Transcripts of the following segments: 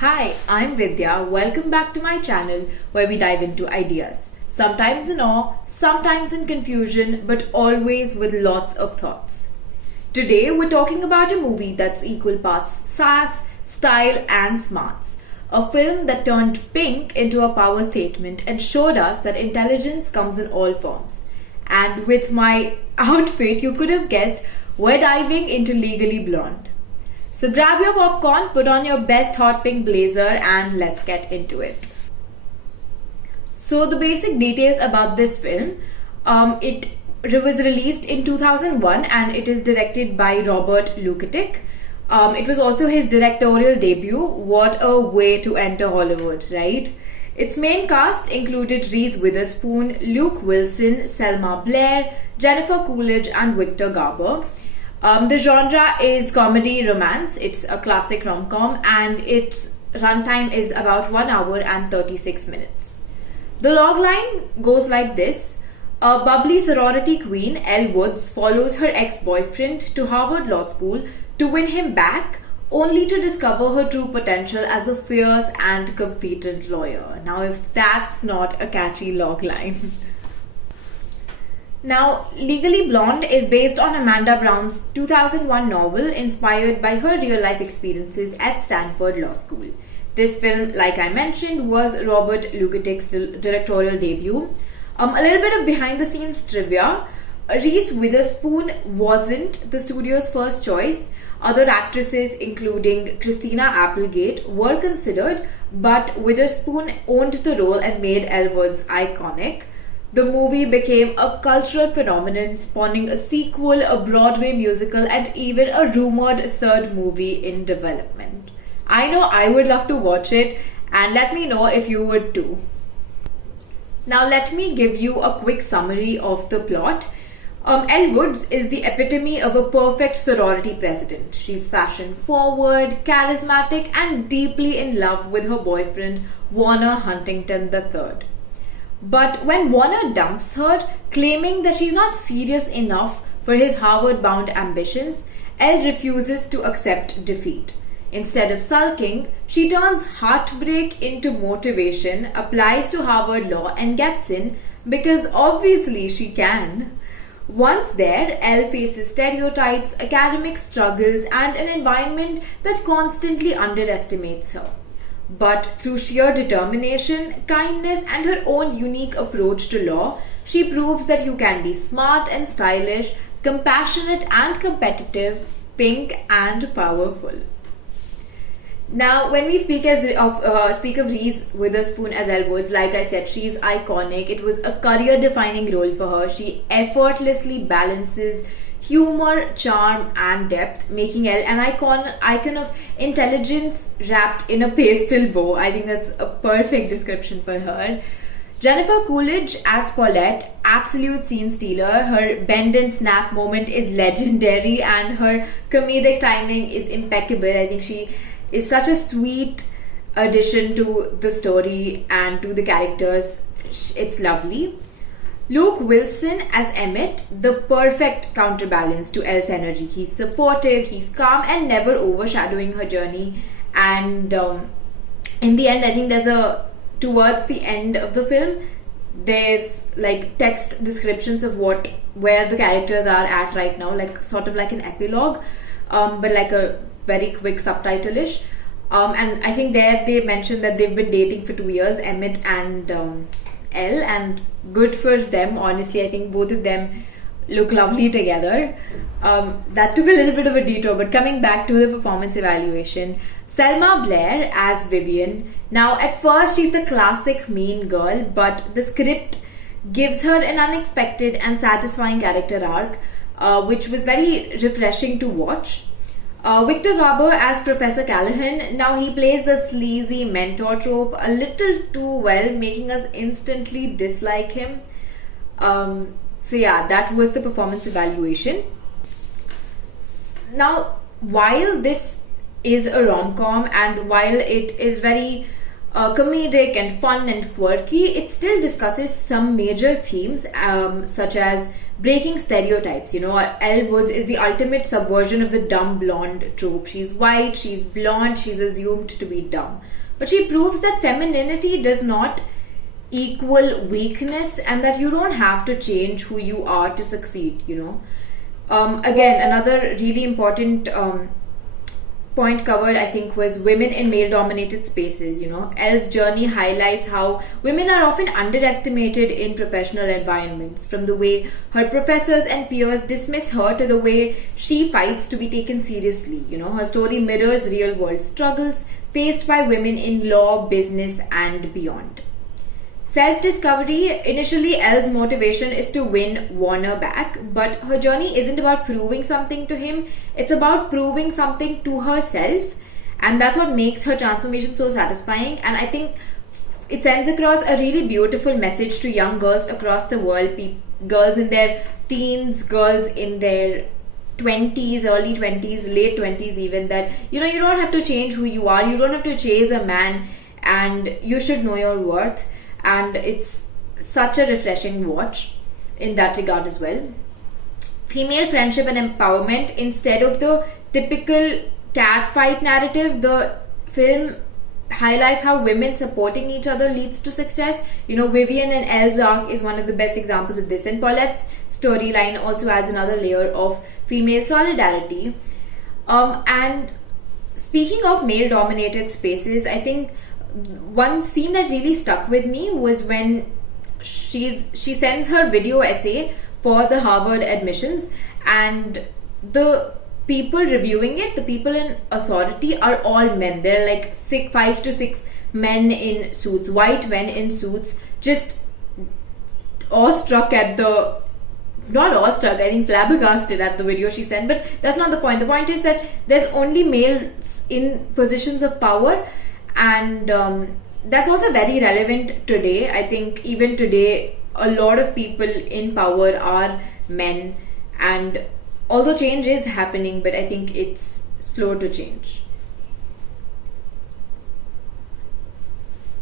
Hi, I'm Vidya. Welcome back to my channel where we dive into ideas. Sometimes in awe, sometimes in confusion, but always with lots of thoughts. Today we're talking about a movie that's equal parts sass, style, and smarts. A film that turned pink into a power statement and showed us that intelligence comes in all forms. And with my outfit, you could have guessed we're diving into Legally Blonde. So grab your popcorn, put on your best hot pink blazer, and let's get into it. So the basic details about this film, it was released in 2001 and it is directed by Robert Luketic. It was also his directorial debut. What a way to enter Hollywood, right? Its main cast included Reese Witherspoon, Luke Wilson, Selma Blair, Jennifer Coolidge, and Victor Garber. The genre is comedy romance. It's a classic rom-com and its runtime is about 1 hour and 36 minutes. The logline goes like this. A bubbly sorority queen, Elle Woods, follows her ex-boyfriend to Harvard Law School to win him back, only to discover her true potential as a fierce and competent lawyer. Now, if that's not a catchy logline. Now, Legally Blonde is based on Amanda Brown's 2001 novel inspired by her real-life experiences at Stanford Law School. This film, like I mentioned, was Robert Luketic's directorial debut. A little bit of behind-the-scenes trivia. Reese Witherspoon wasn't the studio's first choice. Other actresses, including Christina Applegate, were considered, but Witherspoon owned the role and made Elle Woods iconic. The movie became a cultural phenomenon, spawning a sequel, a Broadway musical, and even a rumored third movie in development. I know I would love to watch it, and let me know if you would too. Now let me give you a quick summary of the plot. Elle Woods is the epitome of a perfect sorority president. She's fashion forward, charismatic, and deeply in love with her boyfriend, Warner Huntington III. But when Warner dumps her, claiming that she's not serious enough for his Harvard-bound ambitions, Elle refuses to accept defeat. Instead of sulking, she turns heartbreak into motivation, applies to Harvard Law, and gets in because obviously she can. Once there, Elle faces stereotypes, academic struggles, and an environment that constantly underestimates her. But through sheer determination, kindness, and her own unique approach to law, she proves that you can be smart and stylish, compassionate and competitive, pink and powerful. Now, when we speak of Reese Witherspoon as Elle Woods, like I said, she's iconic. It was a career-defining role for her. She effortlessly balances humor, charm, and depth, making Elle an icon of intelligence wrapped in a pastel bow. I think that's a perfect description for her. Jennifer Coolidge as Paulette, absolute scene stealer. Her bend and snap moment is legendary, and her comedic timing is impeccable. I think she is such a sweet addition to the story and to the characters. It's lovely. Luke Wilson as Emmett, the perfect counterbalance to Elle's energy. He's supportive, he's calm, and never overshadowing her journey. And in the end, I think towards the end of the film, there's like text descriptions of where the characters are at right now, like sort of like an epilogue, but like a very quick subtitle-ish. And I think there they mentioned that they've been dating for 2 years, Emmett and Elle, and good for them. Honestly, I think both of them look lovely together. That took a little bit of a detour, but coming back to the performance evaluation, Selma Blair as Vivian. Now, at first, she's the classic mean girl, but the script gives her an unexpected and satisfying character arc, which was very refreshing to watch. Victor Garber as Professor Callahan. Now he plays the sleazy mentor trope a little too well, making us instantly dislike him. So yeah, that was the performance evaluation. Now, while this is a rom-com and while it is very comedic and fun and quirky, it still discusses some major themes such as breaking stereotypes. Elle Woods is the ultimate subversion of the dumb blonde trope. She's white, she's blonde, she's assumed to be dumb. But she proves that femininity does not equal weakness, and that you don't have to change who you are to succeed. Again, another really important point covered, I think, was women in male-dominated spaces. Elle's journey highlights how women are often underestimated in professional environments, from the way her professors and peers dismiss her to the way she fights to be taken seriously. Her story mirrors real-world struggles faced by women in law, business, and beyond. Self-discovery. Initially, Elle's motivation is to win Warner back, but her journey isn't about proving something to him, it's about proving something to herself, and that's what makes her transformation so satisfying. And I think it sends across a really beautiful message to young girls across the world, girls in their teens, girls in their 20s, early 20s, late 20s even, that you don't have to change who you are, you don't have to chase a man, and you should know your worth. And it's such a refreshing watch in that regard as well. Female friendship and empowerment. Instead of the typical catfight narrative, the film highlights how women supporting each other leads to success. Vivian and Elle's arc is one of the best examples of this, and Paulette's storyline also adds another layer of female solidarity. And speaking of male-dominated spaces, I think one scene that really stuck with me was when she sends her video essay for the Harvard admissions, and the people reviewing it, the people in authority, are all men. They're like 5 to 6 men in suits, white men in suits, just awestruck at the... Not awestruck, I think flabbergasted at the video she sent, but that's not the point. The point is that there's only males in positions of power, and that's also very relevant today. I think even today a lot of people in power are men, and although change is happening, but I think it's slow to change.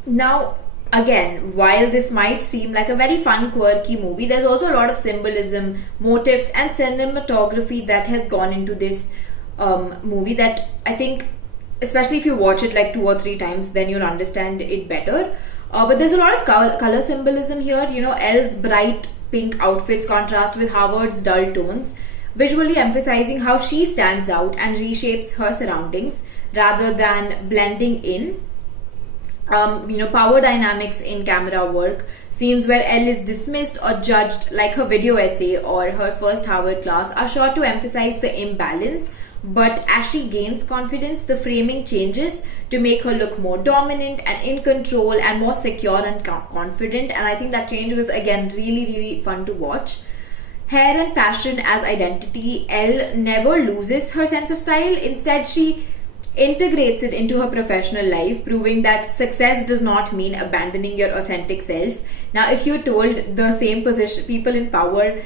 Now again, while this might seem like a very fun, quirky movie, there's also a lot of symbolism, motifs, and cinematography that has gone into this movie that I think, especially if you watch it like 2 or 3 times, then you'll understand it better. But there's a lot of color symbolism here. Elle's bright pink outfits contrast with Howard's dull tones, visually emphasizing how she stands out and reshapes her surroundings rather than blending in. Power dynamics in camera work. Scenes where Elle is dismissed or judged, like her video essay or her first Harvard class, are sure to emphasize the imbalance. But as she gains confidence, the framing changes to make her look more dominant and in control and more secure and confident. And I think that change was, again, really, really fun to watch. Hair and fashion as identity. Elle never loses her sense of style. Instead, she integrates it into her professional life, proving that success does not mean abandoning your authentic self. Now, if you told the same position people in power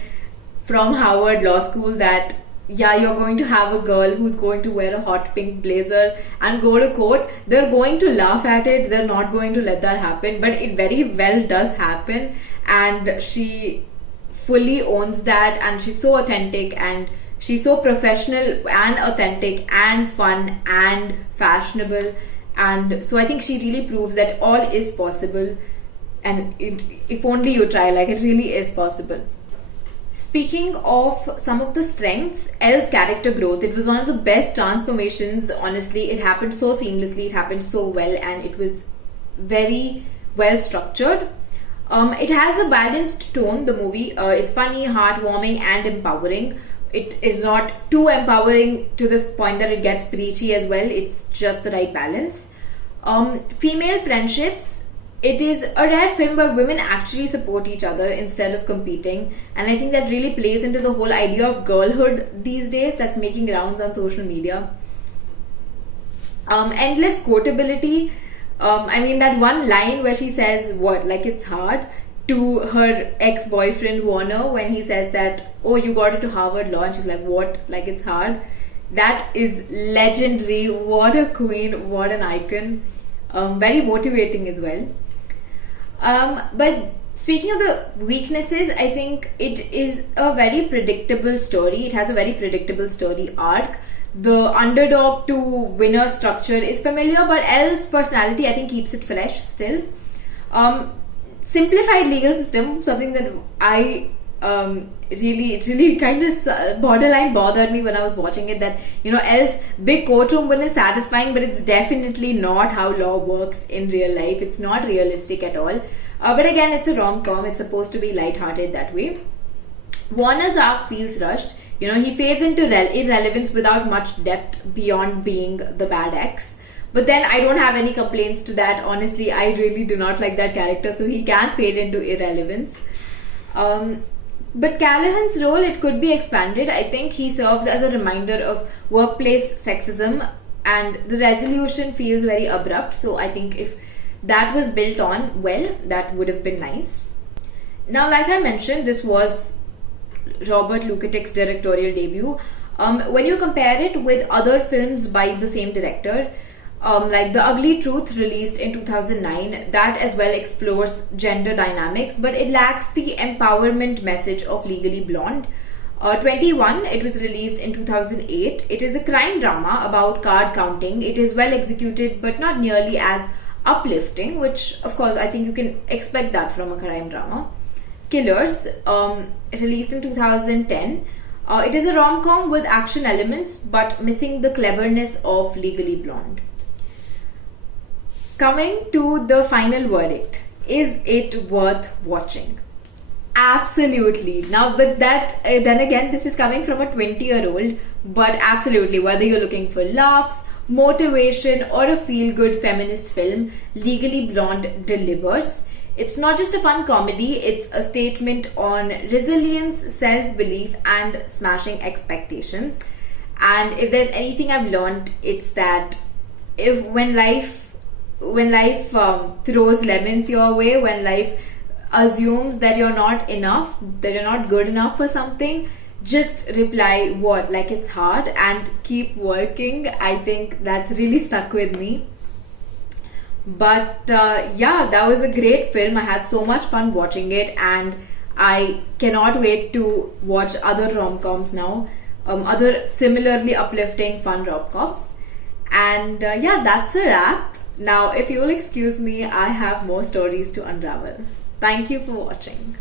from Harvard Law School that you're going to have a girl who's going to wear a hot pink blazer and go to court, they're going to laugh at it. They're not going to let that happen, but it very well does happen, and she fully owns that, and she's so authentic, and she's so professional and authentic and fun and fashionable. And so I think she really proves that all is possible, and if only you try, like, it really is possible. Speaking of some of the strengths, Elle's character growth, it was one of the best transformations, honestly. It happened so seamlessly, it happened so well, and it was very well structured. It has a balanced tone, the movie. It's funny, heartwarming, and empowering. It is not too empowering to the point that it gets preachy as well. It's just the right balance. Female friendships. It is a rare film where women actually support each other instead of competing, and I think that really plays into the whole idea of girlhood these days that's making rounds on social media. Endless quotability. That one line where she says, it's hard, to her ex-boyfriend Warner, when he says that, oh, you got into Harvard Law, and she's like, what? Like, it's hard? That is legendary. What a queen, what an icon. Very motivating as well. But Speaking of the weaknesses, I think it is a very predictable story. It has a very predictable story arc. The underdog to winner structure is familiar, but Elle's personality, I think, keeps it fresh still. Simplified legal system, something that I really kind of borderline bothered me when I was watching it, that Elle's big courtroom win is satisfying, but it's definitely not how law works in real life. It's not realistic at all. But again, it's a rom-com. It's supposed to be light-hearted that way. Warner's arc feels rushed. He fades into irrelevance without much depth beyond being the bad ex. But then I don't have any complaints to that. Honestly, I really do not like that character, so he can fade into irrelevance. But Callahan's role, it could be expanded. I think he serves as a reminder of workplace sexism, and the resolution feels very abrupt. So I think if that was built on well, that would have been nice. Now, like I mentioned, this was Robert Luketic's directorial debut. When you compare it with other films by the same director, like The Ugly Truth, released in 2009, that as well explores gender dynamics, but it lacks the empowerment message of Legally Blonde. 21, it was released in 2008. It is a crime drama about card counting. It is well executed, but not nearly as uplifting, which of course I think you can expect that from a crime drama. Killers, released in 2010. It is a rom-com with action elements, but missing the cleverness of Legally Blonde. Coming to the final verdict, is it worth watching? Absolutely. Now with that, then again, this is coming from a 20-year-old, but absolutely, whether you're looking for laughs, motivation, or a feel-good feminist film, Legally Blonde delivers. It's not just a fun comedy, it's a statement on resilience, self-belief, and smashing expectations. And if there's anything I've learned, it's that when life throws lemons your way, when life assumes that you're not enough, that you're not good enough for something, just reply what, like it's hard, and keep working. I think that's really stuck with me. But yeah, that was a great film. I had so much fun watching it, and I cannot wait to watch other rom-coms now, other similarly uplifting fun rom-coms. And yeah, that's a wrap. Now, if you'll excuse me, I have more stories to unravel. Thank you for watching.